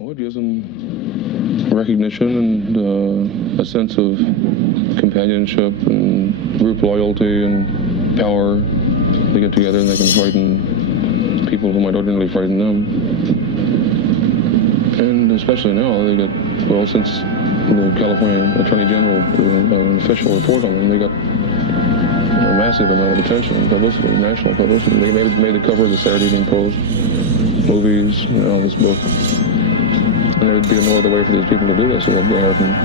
Oh, it gives them recognition and a sense of companionship and group loyalty and power. They get together and they can frighten people who might ordinarily frighten them. And especially now, they get, well, since the California Attorney General did an official report on them, they got a massive amount of attention and publicity, national publicity. They made the cover of the Saturday Evening Post, movies, you know, this book. And there'd be no other way for these people to do this without going out and,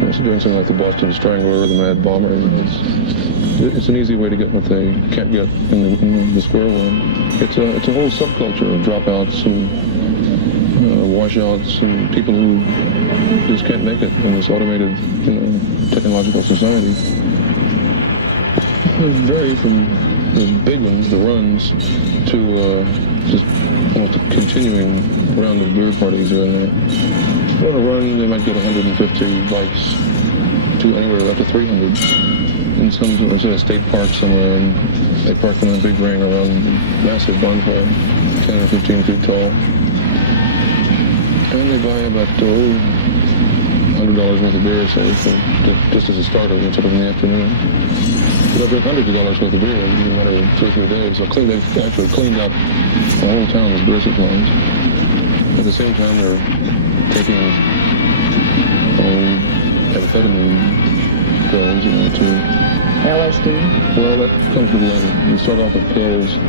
you know, doing something like the Boston Strangler or the Mad Bomber. It's an easy way to get what they can't get in the square one. It's a whole subculture of dropouts and washouts and people who just can't make it in this automated, you know, technological society. They vary from the big ones, the runs, to just almost a continuing round of beer parties here and there. On a run, they might get 150 bikes to anywhere up to 300. In some, let's say, a state park somewhere, and they park them in a big ring around a massive bonfire, 10 or 15 feet tall. And they buy about $100 worth of beer, say, just as a starter, sort of in the afternoon. They'll drink hundreds of dollars worth of beer in a matter of 2 or 3 days. So they've actually cleaned out the whole town with beer supplies. At the same time, they're taking amphetamine pills, you know, to... LSD? Well, that comes with later. You start off with pills, you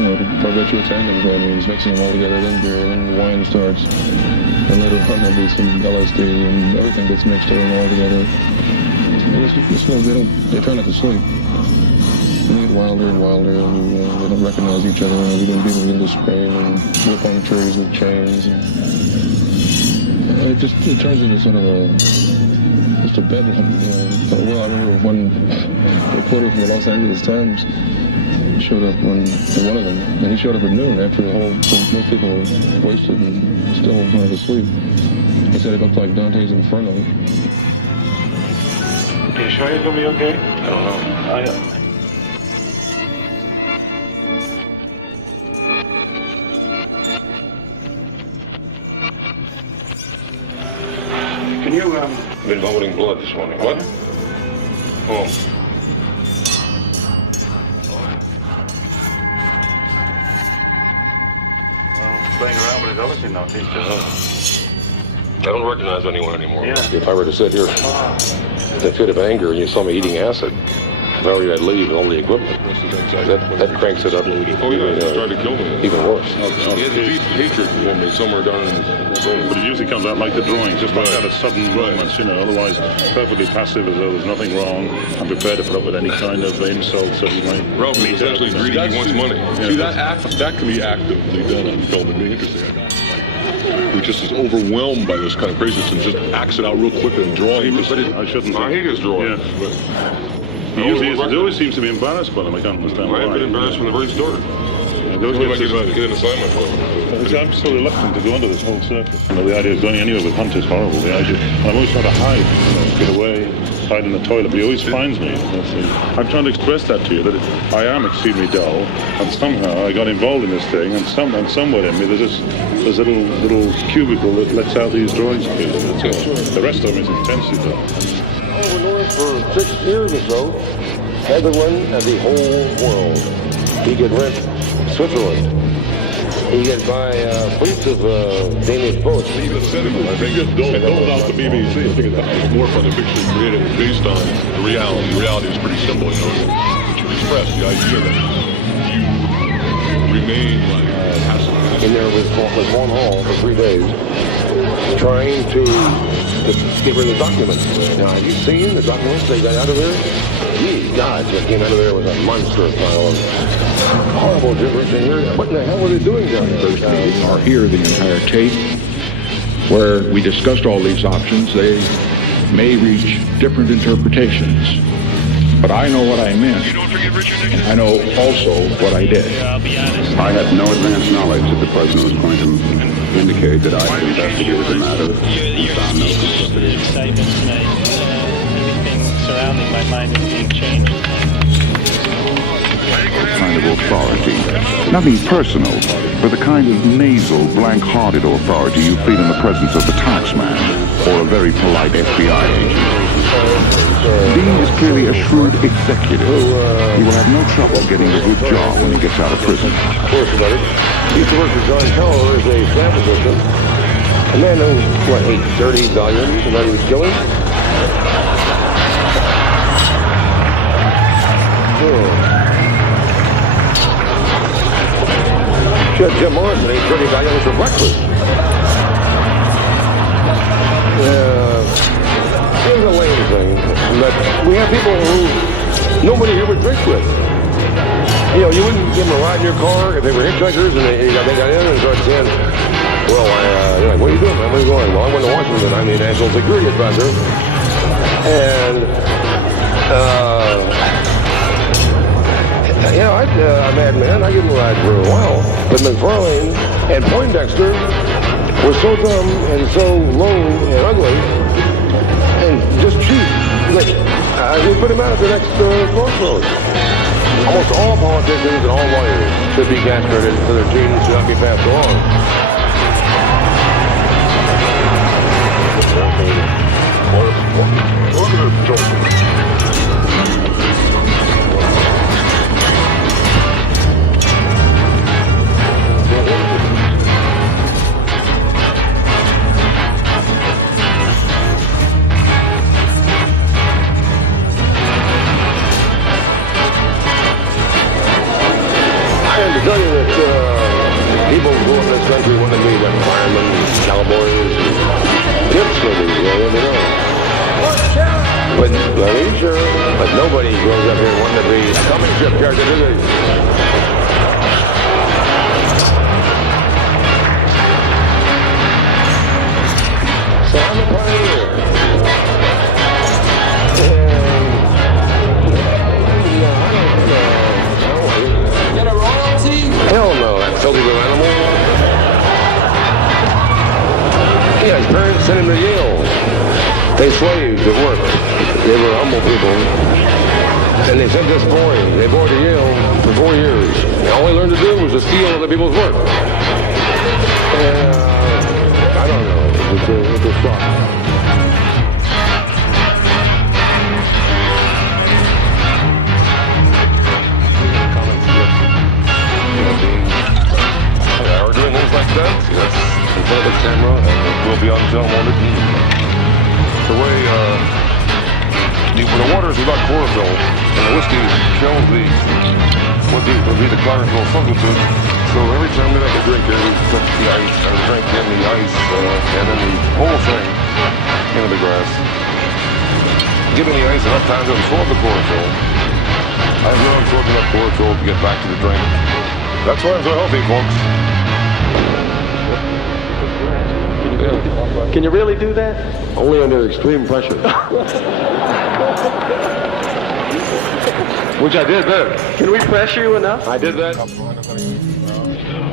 know, barbiturates and amphetamines, mixing them all together, then beer, then the wine starts. And later on there'll be some LSD, and everything gets mixed in all together. They try not to sleep. They get wilder and wilder, and they don't recognize each other, and we people begin to scream and whip on trees with chains. And it turns into sort of just a bedlam, you know. Well, I remember one reporter from the Los Angeles Times showed up one of them, and he showed up at noon after most people were wasted and still not asleep. He said it looked like Dante's Inferno. Are you sure you're going to be okay? I don't know. Can you, I've been vomiting blood this morning. What? Oh. Playing around with it, obviously not. I don't recognize anyone anymore. Yeah. If I were to sit here in a fit of anger and you saw me eating acid, if I were I'd leave with all the equipment. That cranks it up. Oh yeah, he tried to kill me. Even worse. He has a deep hatred for me somewhere down in his soul. But it usually comes out like the drawing, just like that at sudden moments, you know, otherwise perfectly passive as though there's nothing wrong. I'm prepared to put up with any kind of insults that he might. Ralph is essentially greedy, he wants money. Yeah, see, that can be actively done on film and be interesting. Who just is overwhelmed by this kind of craziness and just acts it out real quick and drawing. I shouldn't. I hate his drawing. Yeah. He always seems to be embarrassed by them. I can't understand why. I've been embarrassed from the very start. Get an assignment for them. I'm so reluctant to go under this whole circus. You know, the idea of going anywhere with Hunt is horrible. The idea, I'm always trying to hide, you know, get away, hide in the toilet, but he always finds me. I'm trying to express that to you, that I am extremely dull, and somehow I got involved in this thing, and somewhere in me there's this little cubicle that lets out these drawings. The rest of them is intensely dull. Over north for 6 years or so, had the run of the whole world. He could rent Switzerland. He could buy fleets of Danish boats. Even cynical, I think. Don't out the BBC. I think it's more fun than fiction created based on the reality. The reality is pretty simple, you know. But you express the idea that you remain like passive. In there with one hall for 3 days, trying to get rid of the documents. Now, have you seen the documents they got out of there? Gee, God, what came out of there was a monstrous pile of horrible gibberish in here. What in the hell were they doing down here? First meeting, or hear the entire tape, where we discussed all these options. They may reach different interpretations, but I know what I meant, and I know also what I did. I had no advance knowledge that the President was going to indicate that I had investigated the matter and found no complicity. Surrounding my mind is being changed. Kind of authority, nothing personal, for the kind of nasal, blank-hearted authority you feel in the presence of the taxman or a very polite FBI agent. Dean is clearly a shrewd executive. He will have no trouble getting a good job when he gets out of prison. Of course about it. He used to work for John Keller as a staff assistant. A man who, ate 30 volumes and he was killing. Jim Morrison ate 30 volumes for breakfast. It was a lame thing, but we have people who nobody here would drink with. You know, you wouldn't give them a ride in your car if they were hitchhikers and they got in and started saying, well, they're like, what are you doing, man? Where are you going? Well, I went to Washington. I'm the national security advisor. And, I'm a madman. I give him a ride for a while. But McFarlane and Poindexter were so dumb and so low and ugly and just cheap. Like, we put him out at the next crossroads. Almost all politicians and all lawyers should be castrated so their genes should not be passed along. I tell you that people who grew up in this country want to be like firemen, cowboys, tips maybe, you know. But sure, but nobody grows up here wanting to be a comic strip character, do they? So I'm a pioneer. Hell no, that filthy little animal. Yeah, his parents sent him to Yale. They slaved at work. They were humble people. And they sent this boy. They bore to Yale for 4 years. And all he learned to do was to steal other people's work. I don't know. It's a shock. Like that, yes, in front of the camera, and we'll be on film on it. The way, when the water is without chlorophyll, and the whiskey kills would be the chlorophyll substitute. So every time we make a drink here, we put the ice, or drink in the ice, and then the whole thing into the glass. Giving the ice enough time to absorb the chlorophyll. I've not absorbed enough chlorophyll to get back to the drink. That's why I'm so healthy, folks. Can you really do that? Only under extreme pressure. Which I did then. Can we pressure you enough? I did that.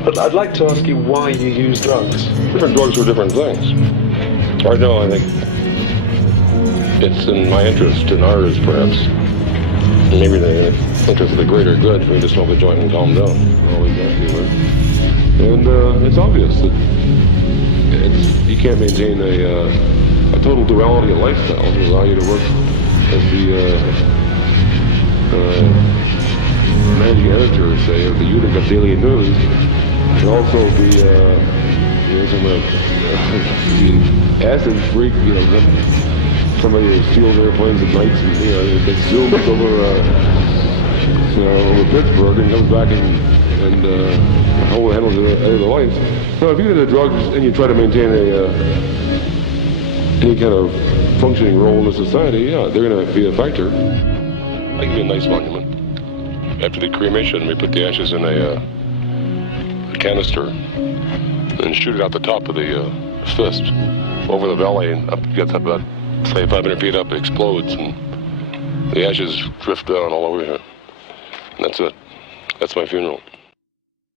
But I'd like to ask you why you use drugs. Different drugs for different things. Right now, I think it's in my interest, in ours perhaps, maybe the interest of the greater good for me to smoke a joint and calm down. And it's obvious that you can't maintain a total duality of lifestyle to allow you to work as the managing editor, say, of the Utica Daily News, and also be the acid freak, somebody who steals airplanes at nights and gets zoomed over Pittsburgh and comes back and handles the lights. So if you get the drugs and you try to maintain any kind of functioning role in the society, yeah, they're going to be a factor. I give you a nice monument. After the cremation, we put the ashes in a canister and shoot it out the top of the fist over the valley, and up gets up about, say, 500 feet up, it explodes, and the ashes drift down all over here. And that's it. That's my funeral.